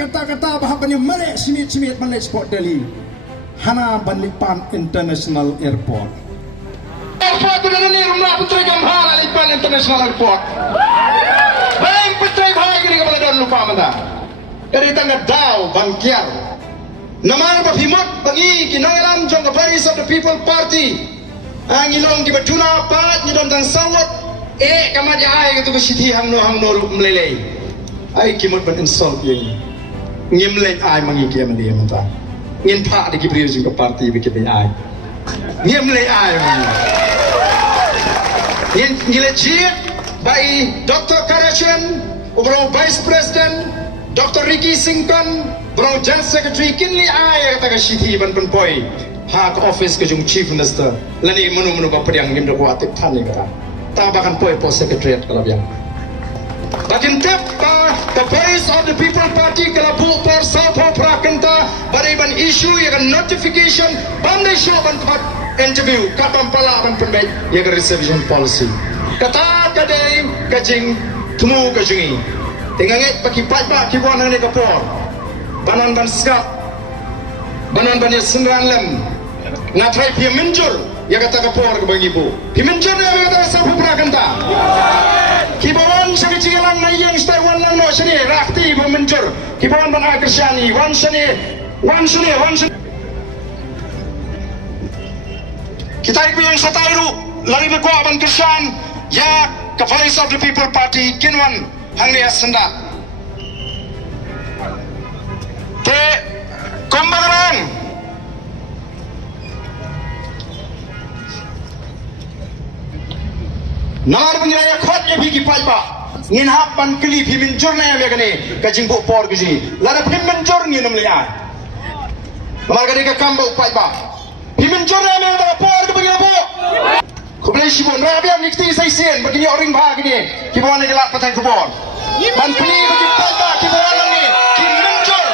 Kata-kata bahagia melek simit-simit melek Port Delhi Hana Banlipan International Airport. Airport itu dari rumah Putri Gamhar Banlipan International Airport. Baik Putri Bahaya ini kepada dan lupa menda. Dari tangga Dao Bangkiar. Nama apa Himot bagi kinangalan jong the Voice of the People Party. Angilong di bajuna pat ni dan sawat kamaja ai gitu ke siti hang no melelei. Ai kimot ban insult yang ngimlek ai mangi kiam dia mentah. Ngin pak di Gibril juga parti bikin ai. Ngimlek ai mangi. Ngin ngilejit by Dr. Karachan, Bro Vice President Dr. Ricky Sington, Bro General Secretary Kinli ai kata ke siti ban penpoi. Hak office ke jung Chief Minister. Lani menu ka pediang ngim do atik tan ni kata. Tabakan poi post secretariat kalau biang. Bakin tep the Voice of the People Party kalau por South Prakenta bariban issue yang notification bandai show ban interview katam pala ban penbaik yang reservation policy. Kata kadai kajing temu kajingi. Tenganget bagi pat kibuan ni kapor. Banan ban skap. Banan ban senran lem. Ngatrai pimenjur yang kata kapor ke bagi ibu. Pimenjur yang kata South Prakenta. Kibawan sa kicilan na iyang Star-Wan lang no sini rakti pemencur kibawan ban Akersyani wan sini kita ikut yang satairu lari lekwa ban Kersyan ya ke Voice of the People Party kinwan hang lias sendak te kumbangan Nar pengira khot ye bigi pai ba ngin hapan kli phimin jor na ya gane kajing bo por giji lara phimin jor ngin nam liya mar gane ka kam bo pai ba phimin jor na me da por ke bagi bo khoblai sibon ra biam nikti sai sen bagi oring ba gini ki bo na gelak patang ke bor ban kli bagi pai ba ki bo na ni phimin jor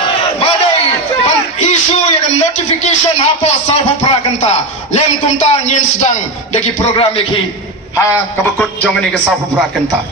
badai ban isu yang notification apa South Prakenta lem kumta ngin sedang dagi program iki ha kabakut jong ni ke South Prakenta